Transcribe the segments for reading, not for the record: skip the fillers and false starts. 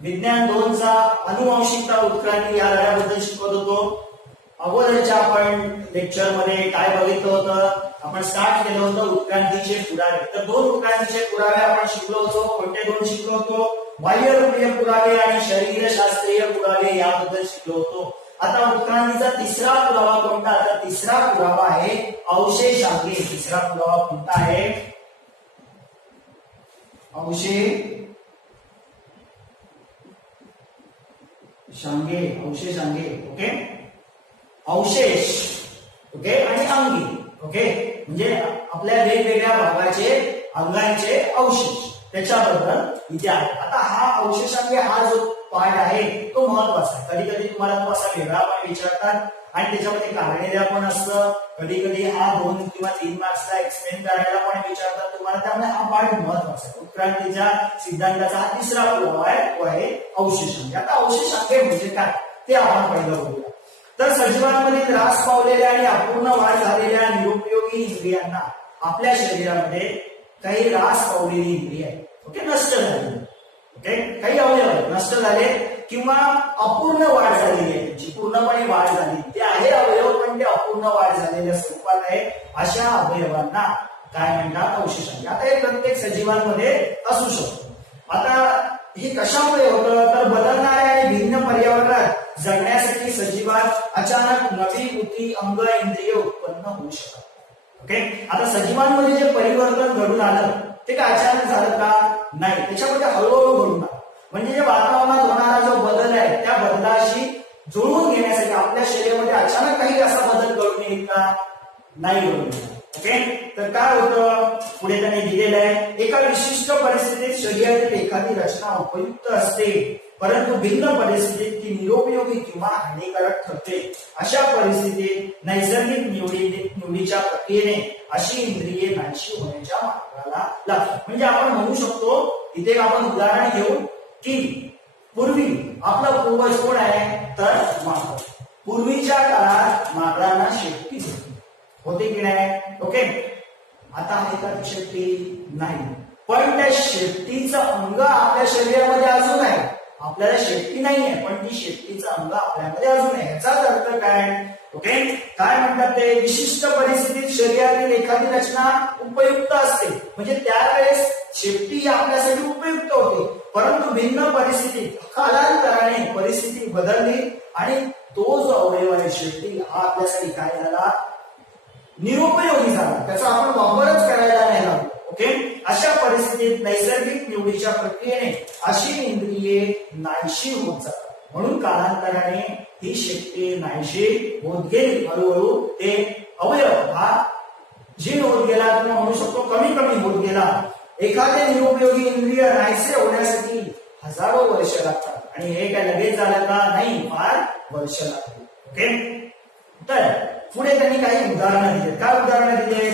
विज्ञान 2 चा अनुवांशिकता उत्क्रांती या धड्याबद्दल शिकवत होतो. अगोदरच्या आपण लेक्चर मध्ये काय बघितलं होतं, आपण स्टार्ट केलं होतं उत्क्रांतीचे पुरावे. तर 2 उत्क्रांतीचे पुरावे आपण शिकलो होतो. कोणते 2 शिकलो होतो? बाह्यरूपीय पुरावे आणि शरीरशास्त्रीय पुरावे याबद्दल शिकलो होतो. आता उत्क्रांतीचा तिसरा पुरावा कोणता? तर तिसरा पुरावा आहे अवशेषांगे. तिसरा पुरावा कोणता आहे? अवशेषांगे. ओके, अवशेष ओके आणि अंगी. ओके, म्हणजे आपल्या वेगवेगळ्या भागाचे अंगांचे अवशेष त्याच्याबद्दल इथे आहे. आता हा अवशेषांगे हा जो पार्ट आहे तो महत्वाचा आहे. कधी कधी तुम्हाला तो असा वेगळा पण विचारतात आणि त्याच्यामध्ये कारणेद्या पण असतं. कधी कधी हा 2 किंवा 3 मार्क्सला एक्सप्लेन करायला पण विचारतात तुम्हाला. त्यामुळे हा पार्ट महत्वाचा आहे. उत्क्रांतीच्या सिद्धांताचा हा तिसरा पुरावा आहे, तो आहे अवशेषांगे. आता अवशेषांगे म्हणजे काय ते आपण पहिलं बघूया. तर सजीवांमधील ह्रास पावलेल्या आणि अपूर्ण वाढ झालेल्या निरुपयोगी इंद्रियांना आपल्या शरीरामध्ये काही ह्रास पावलेली इंद्रिय आहे. ओके, नष्ट झाली. ओके, काही अवयव नष्ट झाले किंवा अपूर्ण वाढ झालेली आहे, त्याची पूर्णपणे वाढ झाली ते आहे अवयव पण ते अपूर्ण वाढ झालेल्या स्वरूपात आहे. अशा अवयवांना काय म्हणतात? अवशेषांगे. आता हे प्रत्येक सजीवांमध्ये असू शकतो. आता हे कशामुळे होतं? तर बदलणाऱ्या आणि भिन्न पर्यावरणात जगण्यासाठी सजीवात अचानक नवी बुद्धी, अंग, इंद्रिय उत्पन्न होऊ शकतात. ओके, आता सजीवांमध्ये जे परिवर्तन घडून आलं ते काय अचानक झालं का? नाही, त्याच्यामध्ये हळूहळू घडून आलं. म्हणजे जे वातावरणात होणारा जो बदल आहे त्या बदलाशी जुळवून घेण्यासाठी आपल्या शरीरामध्ये अचानक काही असा बदल घडून येईल का? नाही घडून येईल. ओके, तर काय होतं? पुढे त्यांनी दिलेलं आहे, एका विशिष्ट परिस्थितीत शरीरातील एखादी रचना उपयुक्त असते परंतु भिन्न परिस्थितीत ती निरुपयोगी किंवा हानिकारक ठरते. अशा परिस्थितीत नैसर्गिक निवडीच्या प्रक्रियेने अशी इंद्रिये नाहीशी होण्याच्या मार्गाला लागतात. म्हणजे आपण म्हणू शकतो, इथे आपण उदाहरण घेऊ की पूर्वी आपला पूर्वज कोण आहे? तर माकड. पूर्वीच्या काळात माकडांना शेपटी होती की नाही? ओके, आता आहे का शेपटी? नाही, पण त्या शेपटीचं अंग आपल्या शरीरामध्ये अजून आहे. आपल्याला शेपटी नाहीये पण ती शेपटीचं अंग आपल्यामध्ये अजून आहे. याचाच अर्थ काय? ओके, काय म्हणतात ते? विशिष्ट परिस्थितीत शरीरातील एखादी रचना उपयुक्त असते, म्हणजे त्यावेळेस शेपटी आपल्यासाठी उपयुक्त होते, परंतु भिन्न परिस्थितीत कालांतराने परिस्थिती बदलली आणि तो जो अवयव आहे शेपटी हा आपल्यासाठी काय झाला? निरुपयोगी झाला. त्याचा आपण वापरच करायला नाही लागलो. ओके, अशा परिस्थितीत नैसर्गिक निवडीच्या प्रक्रियेने अशी इंद्रिये नाहीशी होत जातात. म्हणून कालांतराने ही शेपटी नाहीशी होत गेली. हळूहळू ते अवयव हा जीर्ण होत गेला किंवा म्हणू शकतो कमी कमी होत गेला. एखादे निरुपयोगी इंद्रिय नाहीसे होण्यासाठी हजारो वर्ष लागतात आणि हे काय लगेच झालं का? नाही, फार वर्ष लागतात. ओके, तर पुढे त्यांनी काही उदाहरणं दिली. काय उदाहरणं दिली?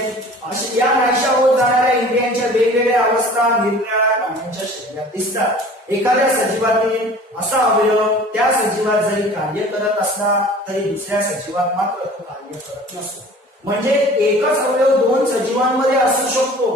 अशी या नाहीशा होत जाणाऱ्या इंद्रियांच्या वेगवेगळ्या अवस्था निरनिराळ्या प्राण्यांच्या शरीरात दिसतात. एखाद्या सजीवातील असा अवयव त्या सजीवात जरी कार्य करत असला तरी दुसऱ्या सजीवात मात्र तो कार्य करत नसतो. म्हणजे एकच अवयव 2 सजीवांमध्ये असू शकतो.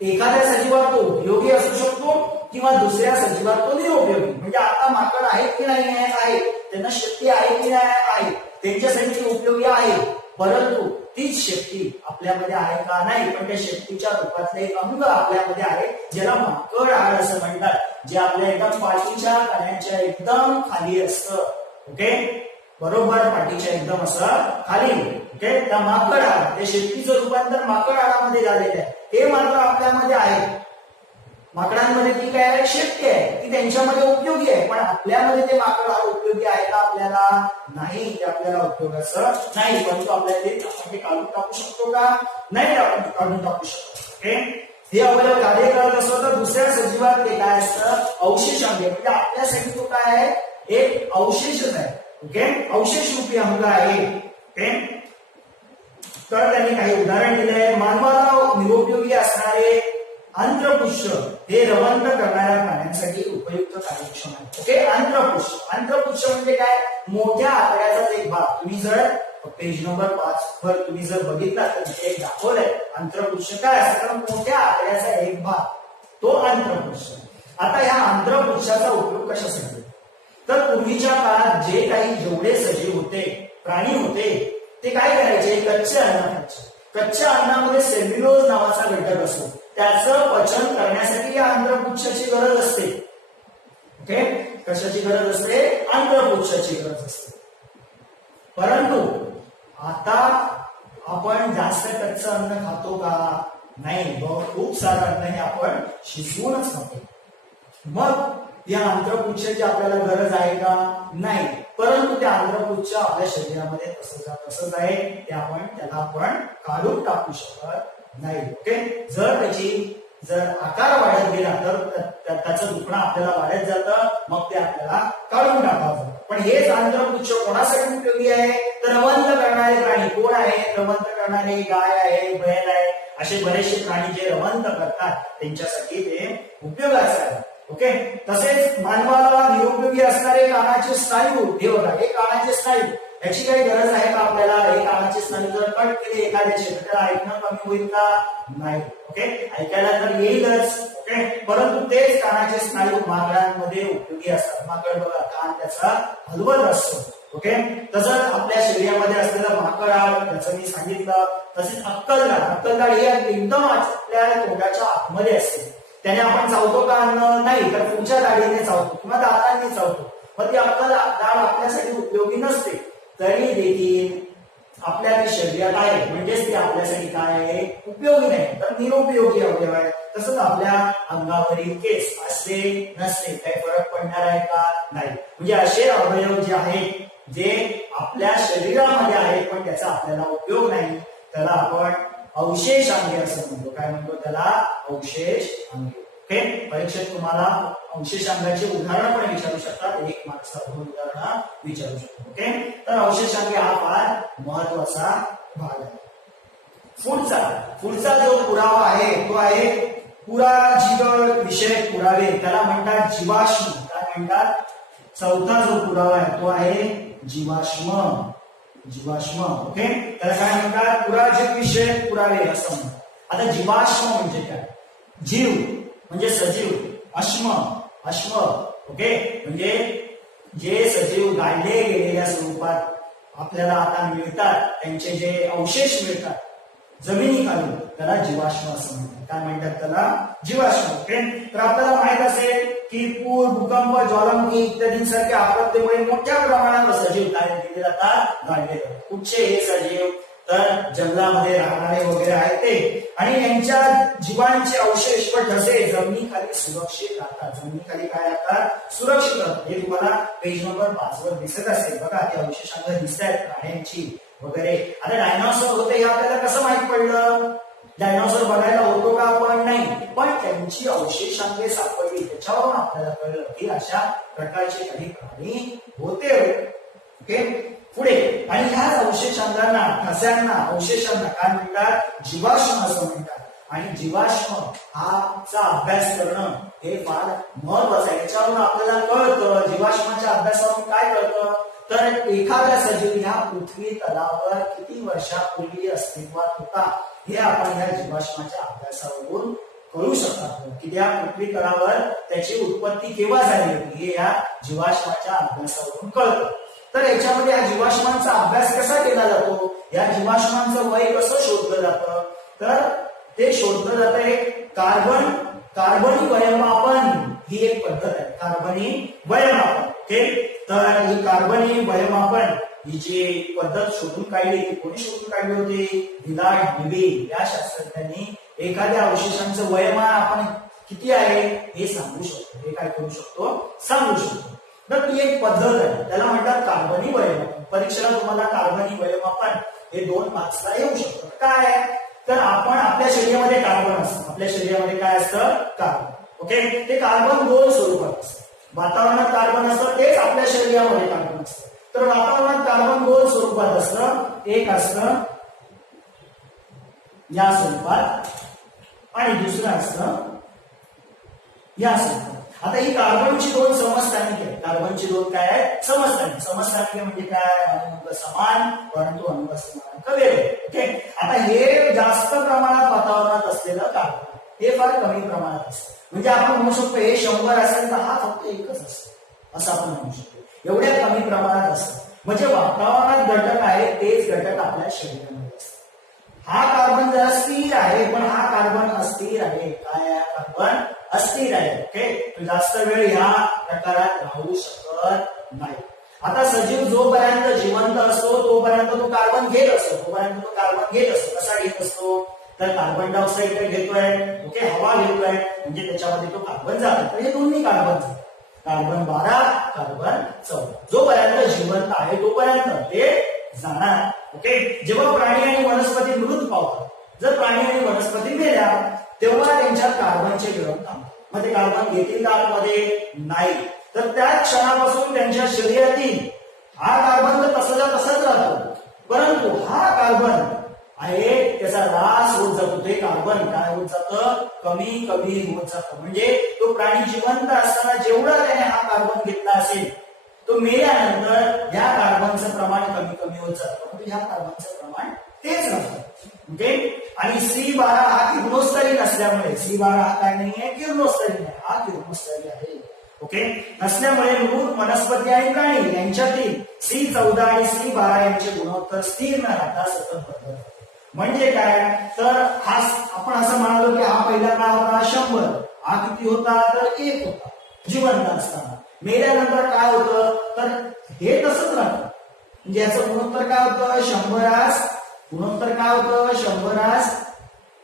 एखाद्या सजीवात तो उपयोगी असू शकतो किंवा दुसऱ्या सजीवात तो निरुपयोगी. म्हणजे आता माकड आहेत की नाही? आहे. त्यांना शक्ती आहे की नाही? आहे. त्यांच्यासाठी उपयोगी आहे, परंतु तीच शक्ती आपल्यामध्ये आहे का? नाही, पण त्या शक्तीच्या रूपातले एक अंग आपल्यामध्ये आहे ज्याला माकड हाड असं म्हणतात, जे आपल्या एकदम पाठीच्या कण्याच्या एकदम खाली असतं. ओके, बरोबर पाठीच्या एकदम असं खाली. ओके, त्या माकड हाड, त्या शक्तीचं रूपांतर माकड हाडामध्ये झालेलं आहे. हे मात्र आपल्यामध्ये आहे. माकडांमध्ये ती काय आहे? शेपटी आहे, ती त्यांच्यामध्ये उपयोगी आहे, पण आपल्यामध्ये ते माकड हाड उपयोगी आहे का? आपल्याला नाही, ते आपल्याला उपयोगाचं नाही. परंतु आपल्याला ते काढून टाकू शकतो का? नाही, आपण काढून टाकू शकतो. ओके, हे अवयव कार्य करत असतो तर दुसऱ्या सजीवात ते काय असतं? अवशेषांगे. म्हणजे आपल्यासाठी तो काय आहे? एक अवशेषच आहे. ओके, अवशेष रूपी अंग आहे. ओके, तर त्यांनी काही उदाहरण दिले आहे. मानवाला निरुपयोगी असणारे आंत्रपुच्छ हे रवंथ करणाऱ्या प्राण्यांसाठी उपयुक्त कार्यक्षम आहे. ओके, आंत्रपुच्छ म्हणजे काय? मोठ्या आतड्याचा एक भाग. तुम्ही जर पेज नंबर 5 वर तुम्ही जर बघितला तर तिथे एक दाखवलंय आंत्रपुच्छ काय असतं? मोठ्या आतड्याचा एक भाग तो आंत्रपुच्छ. आता या आंत्रपुच्छाचा उपयोग कशासाठी? तर पूर्वीच्या काळात जे काही जेवढे सजीव होते, प्राणी होते, ते काय करायचे? कच्चे अन्न खायचे. कच्च्या अन्नामध्ये सेल्युलोज नावाचा घटक असतो, त्याचं पचन करण्यासाठी या आंत्रपुच्छाची गरज असते. ओके, कशाची गरज असते? आंत्रपुच्छाची गरज असते. परंतु आता आपण जास्त कच्चं अन्न खातो का? नाही, खूप सारं अन्न हे आपण शिजवूनच खातो. मग या आंत्रपुच्छाची आपल्याला गरज आहे का? नाही. परंतु त्या आंत्रपुच्छ आपल्या शरीरामध्ये तसंच आहे, ते त्याला आपण काढून टाकू शकत नाही. ओके, जर आकार वाढत गेला तर त्याचं दुखणं आपल्याला वाढत जातं, मग ते आपल्याला काढून टाकावं जातं. पण हेच आंत्रपुच्छ कोणासाठी उपयोगी आहे? तर रवंथ करणारे प्राणी. कोण आहे रवंथ करणारे? गाय आहे, बैल आहे, असे बरेचसे प्राणी जे रवंथ करतात त्यांच्यासाठी ते उपयोगाचं आहे. ओके, तसेच मानवाला निरुपयोगी असणारे कानाचे स्नायू, हे बघा, हे कानाचे स्नायू, याची काही गरज आहे का आपल्याला? हे कानाचे स्नायू जर कट केले एखाद्याचे तर त्याला ऐकणं कमी होईल का? नाही. ओके, ऐकायला तर येईलच. ओके, परंतु तेच कानाचे स्नायू माकडांमध्ये उपयोगी असतात. माकड बघा, कान त्याचा हलवत असतो. ओके, तसंच आपल्या शरीरामध्ये असलेलं माकडाळ, त्याचं मी सांगितलं. तसेच अक्कलदाढ ही एकदम आपल्या तोंडाच्या आतमध्ये असते. त्याने आपण चावतो का अन्न? नाही, तर पुढच्या दाढीने चावतो किंवा दातांनी चावतो. मग ती दाढ आपल्यासाठी उपयोगी नसते, तरी देखील आपल्या शरीरात आहे, म्हणजेच ती आपल्यासाठी काय आहे? उपयोगी नाही, तर निरुपयोगी अवयव आहे. तसंच आपल्या अंगावरील केस असते नसते, काही फरक पडणार आहे का? नाही. म्हणजे असे अवयव जे आहेत, जे आपल्या शरीरामध्ये आहेत पण त्याचा आपल्याला उपयोग नाही, त्याला आपण अवशेष अंगे असं म्हणतो. काय म्हणतो त्याला? अवशेष अंगे. ओके, परीक्षेत तुम्हाला अवशेष अंगाचे उदाहरण पण विचारू शकतात. 1 मार्क्सला 2 उदाहरणं विचारू शकतो. ओके, तर अवशेष अंगे हा फार महत्वाचा भाग आहे. पुढचा जो पुरावा आहे तो आहे पुराजीव विषयक पुरावे, त्याला म्हणतात जीवाश्म. काय म्हणतात? चौथा जो पुरावा आहे तो आहे जीवाश्म. ओके, त्याला काय म्हणतात? पुराजीव विषयक पुरावे असं म्हणतात. आता जीवाश्म म्हणजे काय? जीव म्हणजे सजीव, अश्म. ओके, म्हणजे जे सजीव गाडले गेलेल्या स्वरूपात आपल्याला आता मिळतात, त्यांचे जे अवशेष मिळतात जमिनीखाली, त्याला जीवाश्म असं म्हणतात. काय म्हणतात त्याला? जीवाश्म. ओके, तर आपल्याला माहित असेल की पूर, भूकंप, ज्वालामुखी इत्यादींसारख्या आपत्तीमुळे मोठ्या प्रमाणावर सजीव काय केले जातात? गाडले जातात. कुठचे हे सजीव? तर जंगलामध्ये राहणारे वगैरे आहेत ते, आणि यांच्या जीवांचे अवशेष व ठसे जमिनीखाली सुरक्षित राहतात. जमिनीखाली काय राहतात? सुरक्षित राहतात. हे तुम्हाला पेज नंबर 5 वर दिसत असेल. बघा, ते अवशेषांना दिसत आहेत प्राण्यांची वगैरे. आता डायनॉसॉर होते हे आपल्याला कसं माहित पडलं? डायनॉसॉर बघायला होतो का आपण? नाही, पण त्यांची अवशेषांगे सापडली, त्याच्यावरून आपल्याला कळलं की अशा प्रकारचे काही प्राणी होते. ओके, पुढे, आणि ह्याच अवशेषांना, ठस्यांना, अवशेषांना काय म्हणतात? जीवाश्म असं म्हणतात. आणि जीवाश्म चा अभ्यास करणं हे फार महत्वाचं आहे. याच्यावरून आपल्याला कळतं, जीवाश्माच्या अभ्यासावरून काय कळतं? तर एखादा सजीव ह्या पृथ्वी तलावर किती वर्षापूर्वी अस्तित्वात होता हे आपण या जीवाश्माच्या अभ्यासावरून कळू शकतात. की त्या पृथ्वी तलावर त्याची उत्पत्ती केव्हा झाली होती हे या जीवाश्माच्या अभ्यासावरून कळतं. तर याच्यामध्ये या जीवाश्मांचा अभ्यास कसा केला जातो? या जीवाश्मांचं वय कसं शोधलं जातं? तर ते शोधलं जातं एक कार्बनी वयमापन ही एक पद्धत आहे. कार्बनी वयमापन. ओके, तर ही कार्बनी वयमापन ही जी पद्धत शोधून काढली, कोणी शोधून काढली होती? विलार्ड बिबे या शास्त्रज्ञांनी एखाद्या अवशेषांचं वयमान आपण किती आहे हे सांगू शकतो. हे काय करू शकतो? सांगू शकतो. तर ती एक पद्धत आहे, त्याला म्हणतात कार्बनी वयमापन. परीक्षेला तुम्हाला कार्बनी वयमापन हे 2 मार्क्सला येऊ शकतं. काय आहे? तर आपण आपल्या शरीरामध्ये कार्बन असतं. आपल्या शरीरामध्ये काय असतं? कार्बन. ओके, ते कार्बन 2 स्वरूपात असतं. वातावरणात कार्बन असतं, तेच आपल्या शरीरामध्ये कार्बन असतं. तर वातावरणात कार्बन 2 स्वरूपात असतं. एक असतं या स्वरूपात आणि दुसरं असतं या स्वरूपात. आता ही कार्बनची 2 समस्थानिक आहेत. कार्बनची 2 काय आहेत? समस्थानिक. समस्थानिक म्हणजे काय? अणुअंक समान परंतु अणुअंक समानांक वेगळे. ओके, आता हे जास्त प्रमाणात वातावरणात असलेलं कार्बन. हे फार कमी प्रमाणात असतं. म्हणजे आपण म्हणू शकतो हे 100 असेल तर हा फक्त एकच असतो असं आपण म्हणू शकतो. एवढ्या कमी प्रमाणात असतं. म्हणजे वातावरणात घटक आहेत तेच घटक आपल्या शरीरामध्ये असतात. हा कार्बन जरा स्थिर आहे पण हा कार्बन अस्थिर आहे. काय आहे? कार्बन अस्थिर आहे. ओके, तो जास्त वेळ या प्रकारात राहू शकत नाही. आता सजीव जोपर्यंत जिवंत असतो तोपर्यंत तो कार्बन घेत असतो. कसा घेत असतो? तर कार्बन डायऑक्साईड घेतोय, ओके, हवा घेतोय, म्हणजे त्याच्यामध्ये तो कार्बन जातो. तर हे दोन्ही कार्बन जातात. Carbon 12, carbon 14. जोपर्यंत जिवंत आहे तोपर्यंत ते जाणार. ओके, जेव्हा प्राणी आणि वनस्पती मृत पावतात, जर प्राणी आणि वनस्पती मेल्या तेव्हा त्यांच्या कार्बनचे गिळण थांबते. मग ते कार्बन घेतील का आतमध्ये? नाही. तर त्या क्षणापासून त्यांच्या शरीरातील हा कार्बन तर तसाच राहतो, परंतु हा कार्बन आहे त्याचा ऱ्हास होत जातो. ते कार्बन काय होत जातं? कमी होत जातं. म्हणजे तो प्राणी जिवंत असताना जेवढा त्याने हा कार्बन घेतला असेल तो मेल्यानंतर या कार्बनचं प्रमाण कमी होत जातं. म्हणजे ह्या कार्बनचं प्रमाण तेच राहतं. ओके, आणि C12 हा किरणोत्सर्गी नसल्यामुळे, C12 हा काय नाहीये? किरणोत्सर्गी नाही, हा किरणोत्सर्गी आहे. ओके, नसल्यामुळे मृत वनस्पती आणि प्राणी यांच्यातील C14 आणि C12 यांचे गुणोत्तर स्थिर न राहता सतत बदलत. म्हणजे काय? तर हा आपण असं म्हणालो की हा पहिला काय होता? 100. हा किती होता? तर 1 होता जिवंत असताना. मेल्यानंतर काय होतं? तर हे तसंच राहतं. म्हणजे याचं गुणोत्तर काय होतं? 100 गुणोत्तर काय होतं?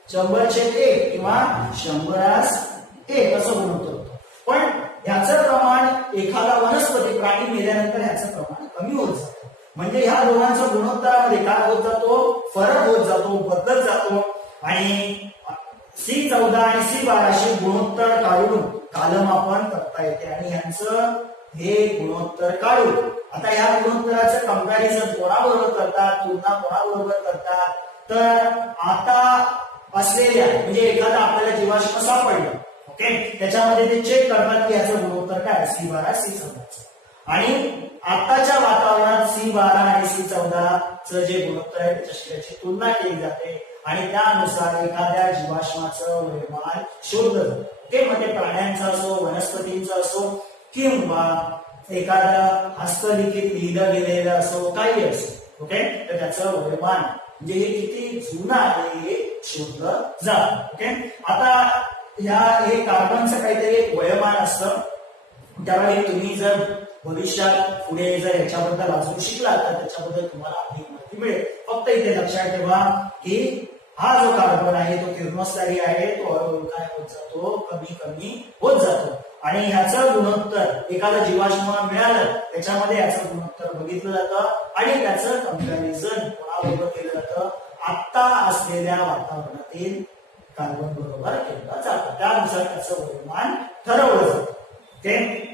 100/100 किंवा 100/1 असं गुणोत्तर होतं. पण ह्याचं प्रमाण एखादा वनस्पती प्राणी मेल्यानंतर ह्याचं प्रमाण कमी होत जातं. म्हणजे ह्या दोघांच्या गुणोत्तरामध्ये काय होत जातो? फरक होत जातो, बदलत जातो. आणि C14 आणि C12 अशी गुणोत्तर काढून कालमापन करता येते. आणि ह्यांचं हे गुणोत्तर काढून आता ह्या गुणोत्तराचं कंपॅरिझन कोणाबरोबर करतात? तुलना कोणाबरोबर करतात? तर आता असलेल्या म्हणजे एखादा आपल्याला जीवाश्म सापडलं, ओके, त्याच्यामध्ये ते चेक करतात की याचं गुणोत्तर काय? C12 C14. आणि आताच्या वातावरणात C12 आणि C14 जे गुणोत्तर आहे त्याची तुलना केली जाते आणि त्यानुसार एखाद्या जीवाश्माचं वयोमान शोधलं जातं. ते म्हणजे प्राण्यांचं असो, वनस्पतींचं असो किंवा एखादं हस्तलिखित लिहिलं गेलेलं असो, काही असो, ओके, तर त्याचं वयोमान म्हणजे हे किती जुनं आहे हे शोधलं जातं. ओके, आता हे कार्बनचं काहीतरी एक वयोमान असतं. त्यावेळी तुम्ही जर भविष्यात पुढे जर याच्याबद्दल अजून शिकला तर त्याच्याबद्दल तुम्हाला अधिक माहिती मिळेल. फक्त इथे लक्षात ठेवा की हा जो कार्बन आहे तो किरणोत्सर्गी आहे, तो हळूहळू काय होत जातो? कमी होत जातो. आणि ह्याचं गुणोत्तर एखादं जीवाश्म मिळालं त्याच्यामध्ये याचं गुणोत्तर बघितलं जातं आणि त्याचं कंपॅरिझन कोणाबरोबर केलं जातं? आता असलेल्या वातावरणातील कार्बन बरोबर केलं जातं. त्यानुसार त्याचं वयोमान ठरवलं जातं. ओके,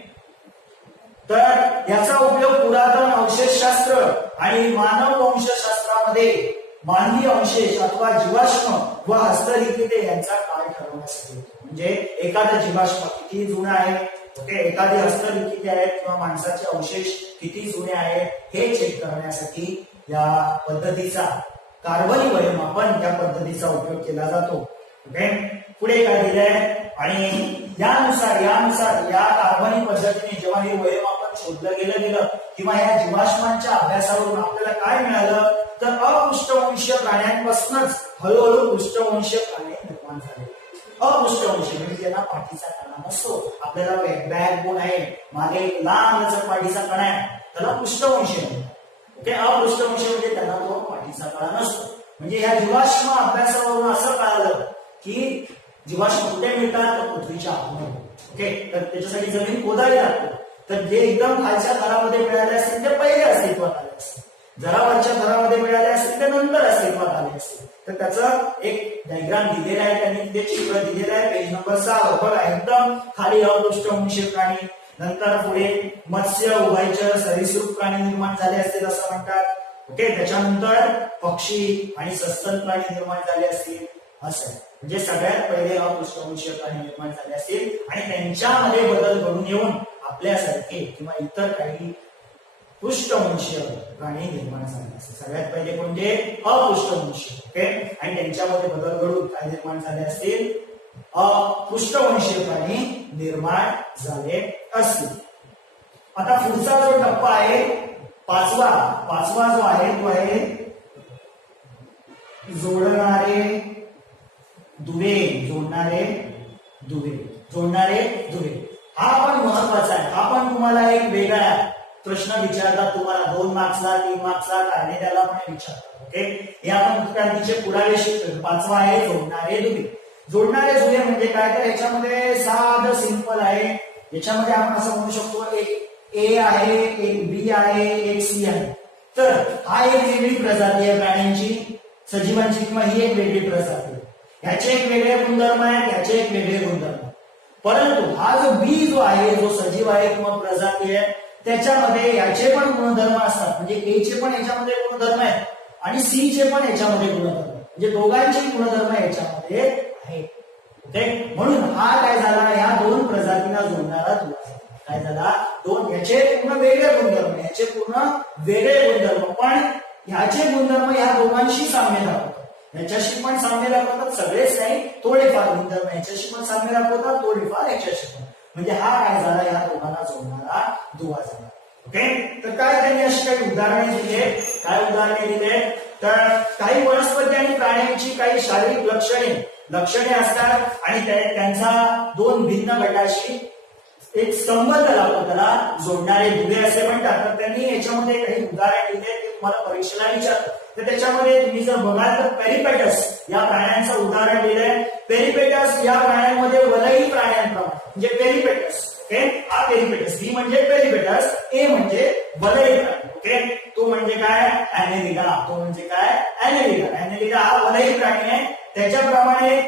तर याचा उपयोग पुरातन अवशेषशास्त्र आणि मानव वंशशास्त्रामध्ये मानवी अवशेष अथवा जीवाश्म व हस्तलिखिते यांचा काळ ठरवण्यासाठी होतो. म्हणजे एखादा जीवाश्म किती जुना आहे, ओके, एखादी हस्तलिखिते आहेत किंवा माणसाचे अवशेष किती जुने आहेत हे चेक करण्यासाठी या पद्धतीचा कार्बनी वयोमापन या पद्धतीचा उपयोग केला जातो. ओके, पुढे काय दिलंय? आणि यानुसार या कार्बनी पद्धतीने जेव्हा हे वयोमापन शोधलं गेलं किंवा या जीवाश्मांच्या अभ्यासावरून आपल्याला काय मिळालं? तर अपृष्ठवंशीय प्राण्यांपासूनच हळूहळू पृष्ठवंशीय प्राणी निर्माण झाले. अपृष्ठवंशीय म्हणजे त्यांना पाठीचा कणा नसतो. आपल्याला बॅकबोन आहे, मागे एक लांब पाठीचा कणा आहे, त्याला पृष्ठवंशीय म्हणतात. ओके, अपृष्ठवंशीय म्हणजे त्यांना तो पाठीचा कणा नसतो. म्हणजे ह्या जीवाश्म अभ्यासावरून असं कळालं की जीवाश्म कुठे मिळतात? तर पृथ्वीच्या आतमध्ये. ओके, तर त्याच्यासाठी जमीन खोदावी लागते. तर जे एकदम खालच्या थरामध्ये मिळाले असतील ते पहिले अस्तित्वात आले असतील, जरा वरच्या थरामध्ये मिळाले असतील ते नंतर अस्तित्वात आले असतील. तर त्याचं एक डायग्राम दिलेला आहे, त्यांनी ते चित्र दिलेलं आहे पेज नंबर 6. बघा, एकदम खाली अपृष्ठवंशीय प्राणी, नंतर पुढे मत्स्य, उभयचर, सरीसृप प्राणी निर्माण झाले असतील असं म्हणतात. ओके, त्याच्यानंतर पक्षी आणि सस्तन प्राणी निर्माण झाले असतील असं. म्हणजे सगळ्यात पहिले अपृष्ठवंशीय प्राणी निर्माण झाले असतील आणि त्यांच्यामध्ये बदल घडून येऊन आपल्यासारखे किंवा इतर काही पृष्ठवंशीय प्राणी निर्माण झाले असतील. सगळ्यात पहिले कोणते? अपृष्ठवंशीय. ओके, आणि त्यांच्यामध्ये बदल घडून काय निर्माण झाले असतील? पृष्ठवंशीय प्राणी निर्माण झाले असतील. आता पुढचा जो टप्पा आहे पाचवा जो आहे तो आहे जोडणारे दुवे. हा पण महत्वाचा आहे. हा पण तुम्हाला एक वेगळा प्रश्न विचारतात. तुम्हाला 2 मार्क्सला 3 मार्क्सला काढणे त्याला पण विचारतात. ओके, हे आपण उत्क्रांतीचे पुरावे शिकतो. 5वा आहे जोडणारे दुवे. जोडणारे दुवे म्हणजे काय, तर याच्यामध्ये साधं सिंपल आहे. याच्यामध्ये आपण असं म्हणू शकतो एक ए आहे, एक बी आहे, एक सी आहे. तर हा एक वेगळी प्रजाती आहे प्राण्यांची, सजीवांची, किंवा ही एक वेगळी प्रजाती आहे. ह्याचे एक वेगळे गुणधर्म आहेत, ह्याचे एक वेगळे गुणधर्म. परंतु हा जो बी जो आहे, जो सजीव आहे किंवा प्रजाती आहे, त्याच्यामध्ये याचे पण गुणधर्म असतात. म्हणजे ए चे पण याच्यामध्ये गुणधर्म आहेत आणि सी चे पण याच्यामध्ये गुणधर्म आहेत. म्हणजे दोघांचे गुणधर्म याच्यामध्ये आहेत. ओके, म्हणून हा काय झाला, ह्या 2 प्रजातींना जोडणारा दुवा काय झाला. 2 याचे पूर्ण वेगळे गुणधर्म, याचे पूर्ण वेगळे गुणधर्म, पण ह्याचे गुणधर्म ह्या दोघांशी साम्य दाखवतात. याच्याशी पण साम्य दाखवतात, सगळेच नाही, थोडेफार गुणधर्म याच्याशी पण साम्य दाखवतात, थोडेफार याच्याशी पण. म्हणजे हा काय झाला, या दोघांना जोडणारा दुवा झाला. ओके, तर काय त्यांनी अशी काही उदाहरणे दिली. काय उदाहरणे दिले, तर काही वनस्पती आणि प्राण्यांची काही शारीरिक लक्षणे असतात आणि त्यांचा 2 भिन्न गटाशी एक संबंध लागतो, त्याला जोडणारे दुवे असे म्हणतात. तर त्यांनी याच्यामध्ये काही उदाहरण दिले ते तुम्हाला परीक्षेला विचारतात. तर त्याच्यामध्ये तुम्ही जर बघाल तर पेरिपेटस या प्राण्यांचं उदाहरण दिलंय. पेरिपेटस या प्राण्यांमध्ये वलयी प्राण्यांप्रमाणे म्हणजे पेरिपेटस. ओके, हा पेरिपेटस. बी म्हणजे पेरिपेटस, ए म्हणजे वलयी प्राणी. ओके, तो म्हणजे काय, ॲनेलिडा. तो म्हणजे काय, ॲनेलिडा हा वलयी प्राणी आहे. त्याच्याप्रमाणे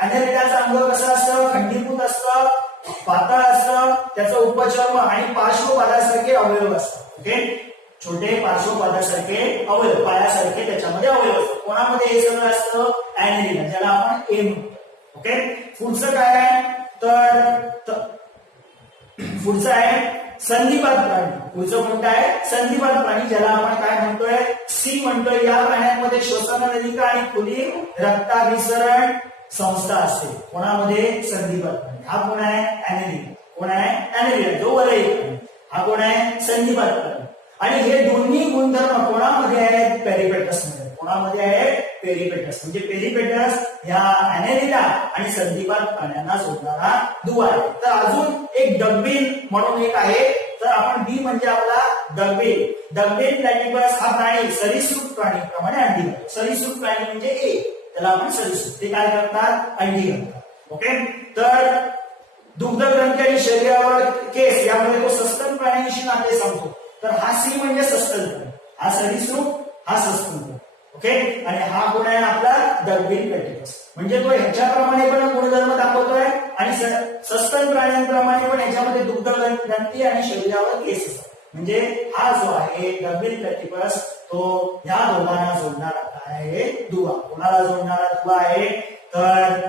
ॲनेलिडाचं अंग कसं असतं, खंडीभूत असतं, पातळ असतं, त्याचं उपचर्म आणि पार्श्वपादासारखे अवयव असतात. ओके, छोटे पार्श्वपादासारखे अवयव, पायासारखे त्याच्यामध्ये अवयव असतात. कोणामध्ये हे सगळं असतं, ॲनेलिडा, ज्याला आपण ए म्हणतो. ओके, पुढचं काय आहे, तर पुढचं आहे संधिपात प्राणी. पुढचं कोणतं आहे, संधिपात प्राणी, ज्याला आपण काय म्हणतोय, सी म्हणतोय. या प्राण्यांमध्ये श्वसन नलिका आणि खुली रक्ताभिसरण संस्था असते. कोणामध्ये, संधिपात प्राणी. हा कोण आहे, ॲनेलिडा. कोण आहे, ॲनेलिडा, जो वलयी प्राणी. हा कोण आहे, संधिपात प्राणी. आणि हे दोन्ही गुणधर्म कोणामध्ये आहेत, पेरिपेटस मध्ये. कोणामध्ये आहे, पेरिपेटस. म्हणजे पेरिपेटस ह्या ॲनेलिडा आणि संधिपात प्राण्यांना जोडणारा दुवा आहे. तर अजून एक डगबिल म्हणून एक आहे. तर आपण बी म्हणजे आपला डगबिल प्लॅटिपस हा प्राणी सरीसृप प्राणीप्रमाणे अंडी घालतो. सरीसृप प्राणी म्हणजे ए, त्याला आपण सरीसृप. ते काय करतात, अंडी घालतात. ओके, तर दुग्धग्रंथी आणि शरीरावर केस यामध्ये तो सस्तन प्राण्यांशी नाते सांगतो. तर हा सी म्हणजे सस्तन प्राणी, हा सरीसृप, हा सस्तन प्राणी. ओके, आणि हा कोण आहे आपला, डगबिल प्लॅटिपस. म्हणजे तो ह्याच्याप्रमाणे पण गुणधर्म दाखवतोय आणि सस्तन प्राण्यांप्रमाणे पण ह्याच्यामध्ये दुग्धग्रंथी आणि शरीरावर केस असतात. म्हणजे हा जो आहे डगबिल प्लॅटिपस, तो ह्या दोघांना जोडणारा काय आहे, दुवा. कोणाला जोडणारा दुवा आहे, तर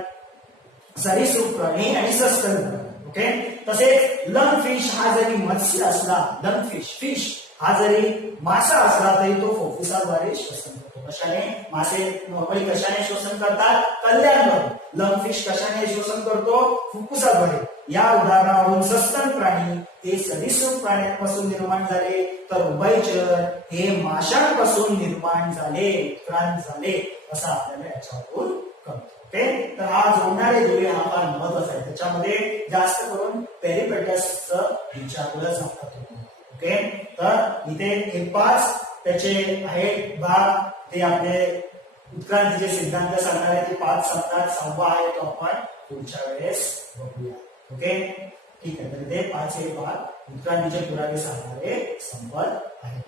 सरीसृप प्राणी आणि सस्तन प्राणी. ओके, तसेच लंगफिश हा जरी मत्स्य असला, फिश हा जरी मासा असला तरी तो फुफ्फुसाद्वारे श्वसन करतो. कशाने, मासे नॉर्मली कशाने श्वसन करतात, कल्याणद्वारे. लंगफिश कशाने श्वसन करतो, फुफ्फुसाद्वारे. या उदाहरणावरून सस्तन प्राणी हे सरीसृप प्राण्यांपासून निर्माण झाले, तर उभयचर हे माशांपासून निर्माण झाले, उत्क्रांत झाले, असं आपल्याला याच्यावरून कळतं. ओके, तर हा जोडणारे दुवे हा फार महत्वाचा आहे. त्याच्यामध्ये जास्त करून पेरिपेटसचं विचारलं जातं. ओके, तर इथे हे 5 त्याचे आहेत भाग. ते आपले उत्क्रांतीचे सिद्धांत सांगणारे ते 5 सांगतात. 6वा आहे तो आपण पुढच्या वेळेस बघूया. ओके, ठीक आहे. तर ते 5 हे भाग उत्क्रांतीचे पुरावे सांगणारे संपत आहेत.